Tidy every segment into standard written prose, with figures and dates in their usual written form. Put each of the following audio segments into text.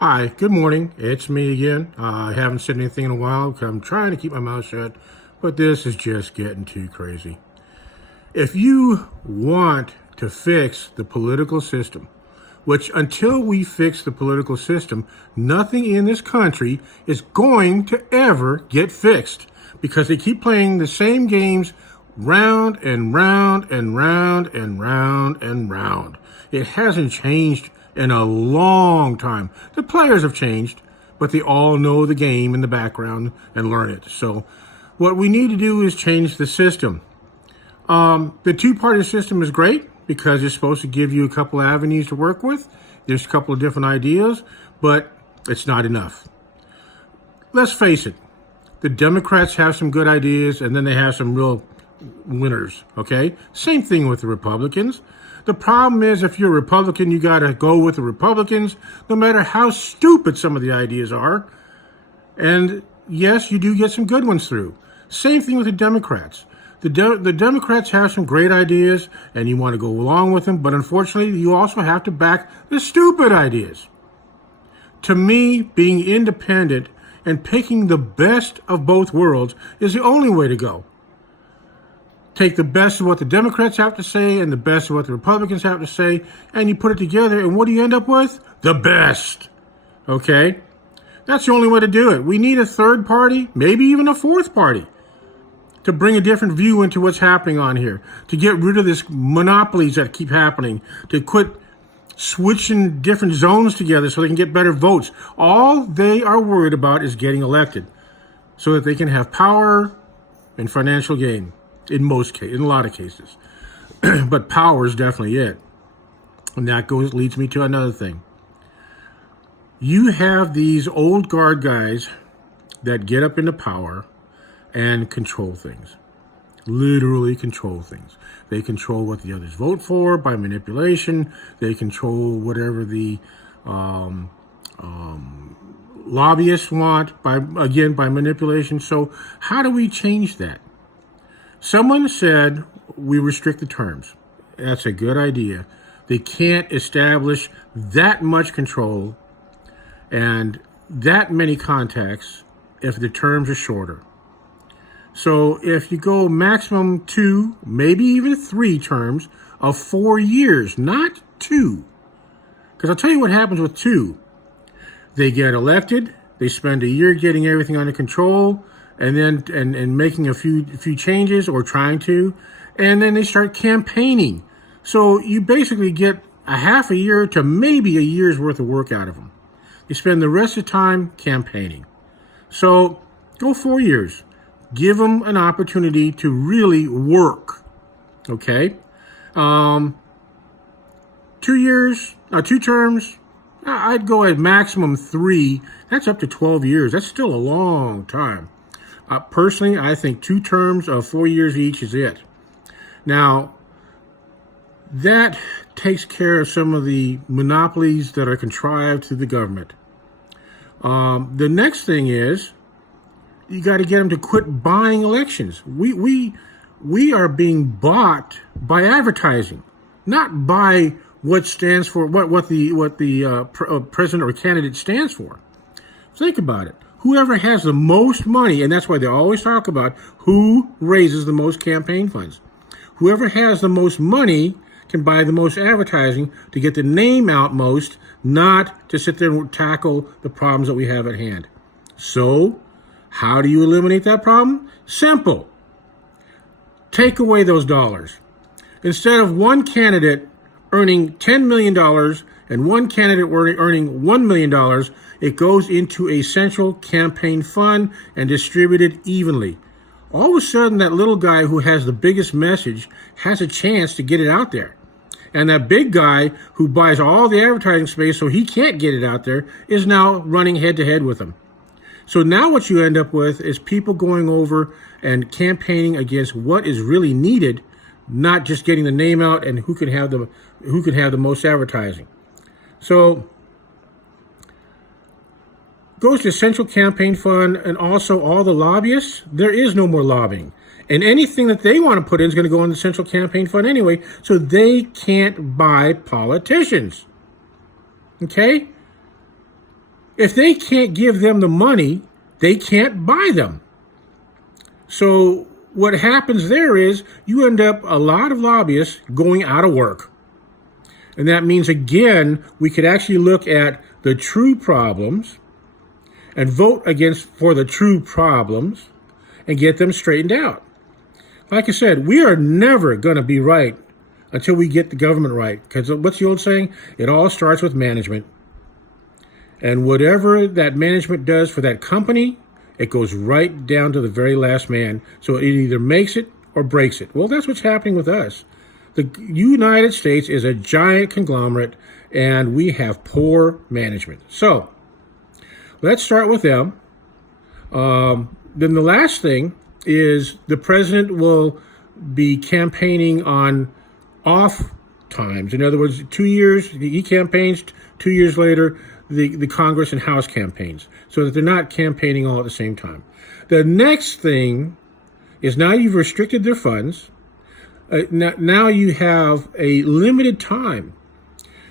Hi, good morning. It's me again. I haven't said anything in a while because I'm trying to keep my mouth shut, but this is just getting too crazy. If you want to fix the political system, which until we fix the political system, nothing in this country is going to ever get fixed because they keep playing the same games round and round and round and round and round. It hasn't changed in a long time. The players have changed, but they all know the game in the background and learn it. So what we need to do is change the system. The two-party system is great because it's supposed to give you a couple of avenues to work with. There's a couple of different ideas, but it's not enough. Let's face it. The Democrats have some good ideas, and then they have some real winners, okay? Same thing with the Republicans. The problem is if you're a Republican, you got to go with the Republicans, no matter how stupid some of the ideas are. And yes, you do get some good ones through. Same thing with the Democrats. The Democrats have some great ideas, and you want to go along with them, but unfortunately, you also have to back the stupid ideas. To me, being independent and picking the best of both worlds is the only way to go. Take the best of what the Democrats have to say and the best of what the Republicans have to say, and you put it together, and what do you end up with? The best. Okay? That's the only way to do it. We need a third party, maybe even a fourth party, to bring a different view into what's happening on here, to get rid of this monopolies that keep happening, to quit switching different zones together so they can get better votes. All they are worried about is getting elected so that they can have power and financial gain in a lot of cases. But power is definitely it. And that leads me to another thing. You have these old guard guys that get up into power and control things. Literally control things. They control what the others vote for by manipulation. They control whatever the lobbyists want by manipulation. So how do we change that? Someone said we restrict the terms. That's a good idea. They can't establish that much control and that many contacts if the terms are shorter. So if you go maximum 2, maybe even 3 terms of 4 years, not 2. Because I'll tell you what happens with 2. They get elected, they spend a year getting everything under control, and then and making a few changes or trying to, and then they start campaigning. So you basically get a half a year to maybe a year's worth of work out of them. You spend the rest of the time campaigning. So go 4 years. Give them an opportunity to really work. Okay? 2 years, 2 terms, I'd go at maximum 3. That's up to 12 years. That's still a long time. Personally, I think 2 terms of 4 years each is it. Now, that takes care of some of the monopolies that are contrived through the government. The next thing is, you got to get them to quit buying elections. We are being bought by advertising, not by what stands for what the president or candidate stands for. Think about it. Whoever has the most money, and that's why they always talk about who raises the most campaign funds. Whoever has the most money can buy the most advertising to get the name out most, not to sit there and tackle the problems that we have at hand. So, how do you eliminate that problem? Simple. Take away those dollars. Instead of one candidate earning $10 million and one candidate earning $1 million, it goes into a central campaign fund and distributed evenly. All of a sudden, that little guy who has the biggest message has a chance to get it out there. And that big guy who buys all the advertising space so he can't get it out there is now running head-to-head with him. So now what you end up with is people going over and campaigning against what is really needed, not just getting the name out and who can have the most advertising. So goes to Central Campaign Fund and also all the lobbyists. There is no more lobbying. And anything that they want to put in is going to go in the Central Campaign Fund anyway, so they can't buy politicians. Okay? If they can't give them the money, they can't buy them. So what happens there is you end up a lot of lobbyists going out of work. And that means, again, we could actually look at the true problems and vote for the true problems and get them straightened out. Like I said, we are never going to be right until we get the government right. Because what's the old saying? It all starts with management. And whatever that management does for that company, it goes right down to the very last man. So it either makes it or breaks it. Well, that's what's happening with us. The United States is a giant conglomerate, and we have poor management. So let's start with them. Then the last thing is the president will be campaigning on off times. In other words, 2 years, he campaigns, 2 years later, the Congress and House campaigns, so that they're not campaigning all at the same time. The next thing is now you've restricted their funds. Now you have a limited time.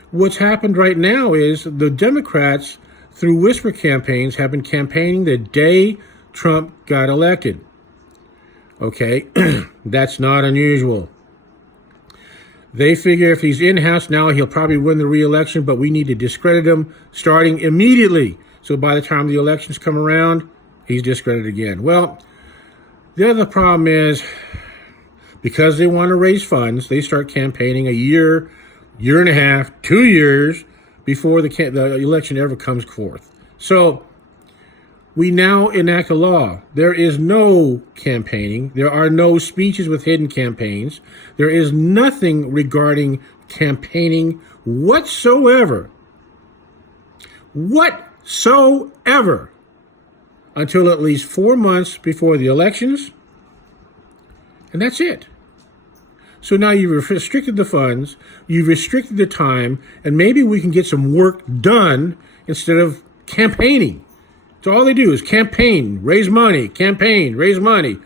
What's happened right now is the Democrats, through whisper campaigns, have been campaigning the day Trump got elected. Okay, that's not unusual. They figure if he's in-house now, he'll probably win the re-election, but we need to discredit him starting immediately. So by the time the elections come around, he's discredited again. Well, the other problem is, because they want to raise funds, they start campaigning a year, year and a half, 2 years before the election ever comes forth. So we now enact a law. There is no campaigning. There are no speeches with hidden campaigns. There is nothing regarding campaigning whatsoever. Whatsoever. Until at least 4 months before the elections. And that's it. So now you've restricted the funds, you've restricted the time, and maybe we can get some work done instead of campaigning. So all they do is campaign, raise money, campaign, raise money.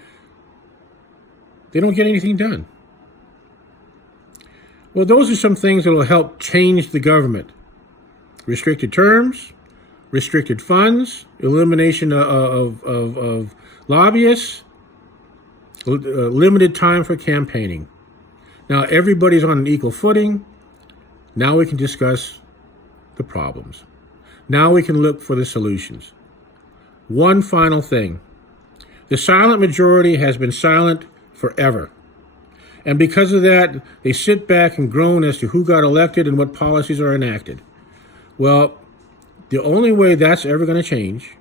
They don't get anything done. Well, those are some things that will help change the government. Restricted terms, restricted funds, elimination of lobbyists, limited time for campaigning. Now everybody's on an equal footing. Now we can discuss the problems. Now we can look for the solutions. One final thing. The silent majority has been silent forever. And because of that, they sit back and groan as to who got elected and what policies are enacted. Well, the only way that's ever going to change,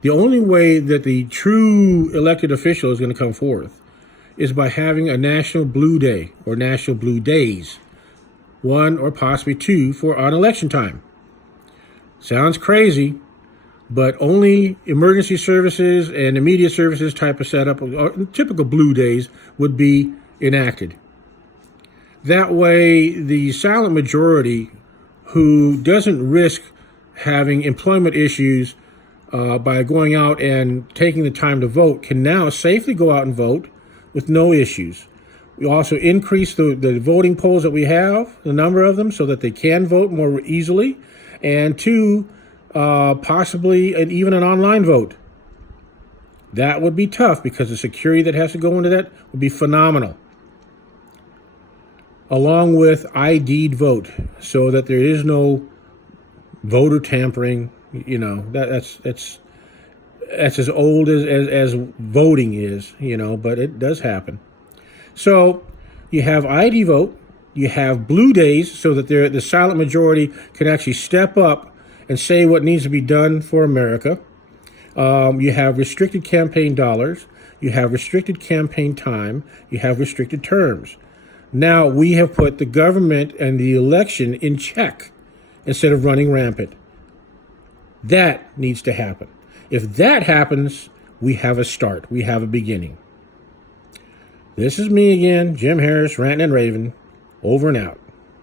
the only way that the true elected official is going to come forth, is by having a National Blue Day or National Blue Days, 1 or possibly 2 on election time. Sounds crazy, but only emergency services and immediate services type of setup, or typical blue days, would be enacted. That way, the silent majority who doesn't risk having employment issues by going out and taking the time to vote can now safely go out and vote with no issues. We also increase the voting polls that we have, the number of them, so that they can vote more easily. And 2, possibly even an online vote. That would be tough because the security that has to go into that would be phenomenal. Along with ID'd vote, so that there is no voter tampering. You know, that's as old as voting is, you know, but it does happen. So you have ID vote, you have blue days, so that the silent majority can actually step up and say what needs to be done for America. You have restricted campaign dollars, you have restricted campaign time, you have restricted terms. Now we have put the government and the election in check instead of running rampant. That needs to happen. If that happens, we have a start. We have a beginning. This is me again, Jim Harris, ranting and raving. Over and out.